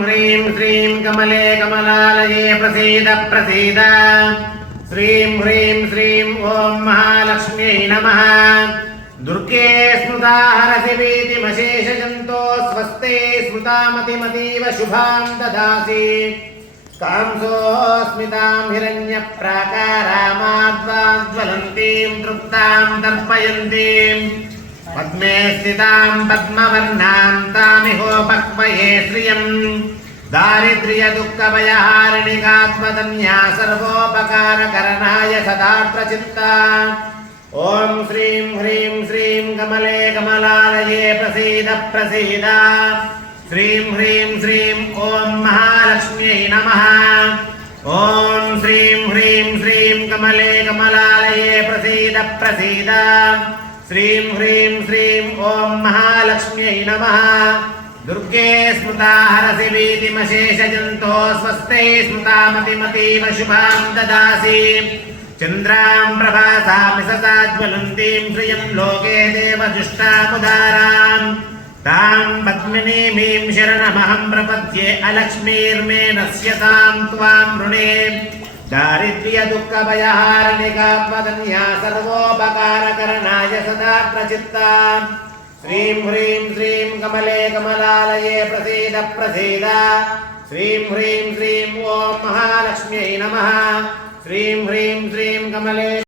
ह्रीं श्रीं कमले कमलालये प्रसीद प्रसीद श्रीं ह्रीं श्रीं ॐ महालक्ष्म्यै नमः दुर्गे स्मृता हरसि भीतिमशेषजन्तो स्वस्ते स्मृता मतिमतीव शुभां ददासि कांसोऽस्मितां हिरण्यप्राकारामाद्वाज्वलन्तीं तृप्तां तर्पयन्तीं पद्मे स्थितां पद्मवर्णां तामिहोपक्वये श्रियं दारिद्र्यदुःखभयहारिणिकात्मधन्या सर्वोपकारकरणाय सदा प्रचित्ता ॐ श्रीं ह्रीं श्रीं कमले कमलालये प्रसीद प्रसीद श्रीं ह्रीं श्रीं ॐ महालक्ष्म्यै नमः ॐ श्रीं ह्रीं श्रीं कमले कमलालये प्रसीद प्रसीद श्रीं ह्रीं श्रीं ॐ महालक्ष्म्यै नमः दुर्गे स्मृता हरसि भीतिमशेषजन्तो स्वस्ते स्मृता मतिमतीव शुभां ददासि चन्द्रां प्रभासामि सदाज्वलन्तीं श्रियं लोके देवजुष्टामुदारां तां पद्मिनीमीं शरणमहं प्रपद्ये अलक्ष्मीर्मे नश्यतां त्वां वृणे दारिद्र्यदुःखभयहारिणिकात्मधन्या सर्वोपकारकरणाय सदा प्रचित्ता श्रीं ह्रीं श्रीं कमले कमलालये प्रसीद प्रसीद श्रीं ह्रीं श्रीं ॐ महालक्ष्म्यै नमः श्रीं ह्रीं श्रीं कमले